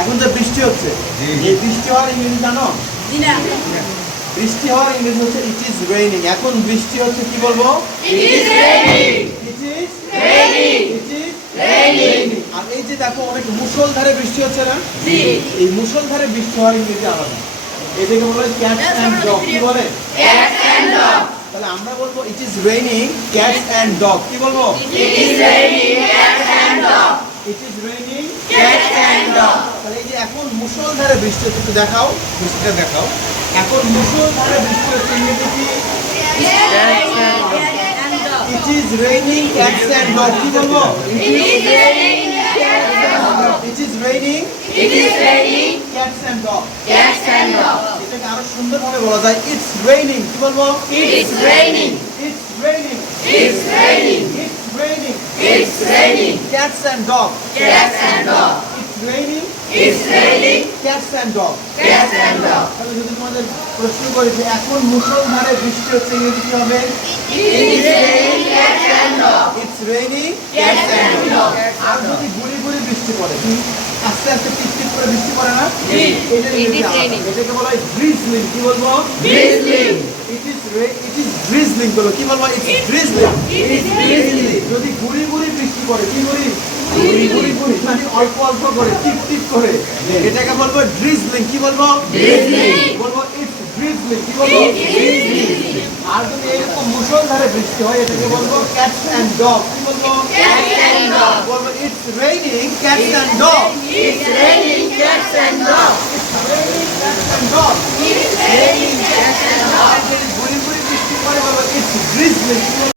এখন যে বৃষ্টি হচ্ছে, এই বৃষ্টি হওয়ার ইংরেজি জানো? বৃষ্টি হওয়ার ইংরেজি হচ্ছে ইট ইজ রেইনিং। এখন বৃষ্টি হচ্ছে, কি বলবো? It is raining. It is Raining. It is Raining. আর এই যে দেখো অনেক মুষলধারে বৃষ্টি হচ্ছে না, জি। এই মুষলধারে বৃষ্টি হওয়ার ইংরেজি আলাদা। এটাকে বলা হয় ক্যাটস অ্যান্ড ডগ। কি বলে? Cat and dog. তাহলে আমরা বলবো it is raining cats and dog. কি বলবো? It is raining. Cat and dog. It is raining Cat and dog. তাহলে এই যে এখন মুষলধারে বৃষ্টি হচ্ছে, একটু দেখাও, বৃষ্টিটা দেখাও। এখন মুষলধারে বৃষ্টি হচ্ছে, ইংরেজি কি? It is raining cats and dog. কি বলবো? It is raining. Cat and dog. It is raining It is raining. Cats and dog. Cats and dog. এটাকে আরো সুন্দরভাবে বলা যায় ইটস রেইনিং। কি বলবো? It is raining. It's raining It's raining. It's raining It's raining. Cats and dog. Cats and dog. It's raining It's raining. Cats and dog. Cats and dog. তাহলে যদি তোমাদের প্রশ্ন করি যে এখন মুষলধারে বৃষ্টি হচ্ছে, ইংরেজি কি হবে? It is raining. Cats and dog. It's raining Cats and dog. আর যদি গুড়ি গুড়ি বৃষ্টি পড়ে, কি আস্তে আস্তে টিপ টিপ করে বৃষ্টি পড়ে না, জি। এটা ইংরেজি আলাদা। এটাকে বলা হয় ড্রিজলিং। কি বলবো? Drizzling. ইট ইজ ড্রিজলিং বলো। কি বলবো? It's drizzling. It is drizzling. যদি গুড়ি গুড়ি বৃষ্টি পড়ে, কি গুড়ি গুড়ি গুড়ি গুড়ি মানে অল্প অল্প করে টিপ টিপ করে, এটাকে বলবো ড্রিজলিং। কি বলবো? Drizzling. বলবো ইটস ড্রিজলিং। কি বলবো? আর যদি এরকম মুষলধারে বৃষ্টি হয়, এটাকে বলবো ক্যাটস অ্যান্ড ডগ। কি বলবো? Cats and dog. বলবো it's raining cats and dog. It's raining. Cats and dog. It's raining cats and dog. It's raining. Cats and dog. আর যদি গুড়ি গুড়ি বৃষ্টি পড়ে, বলবো ইটস ড্রিজলিং।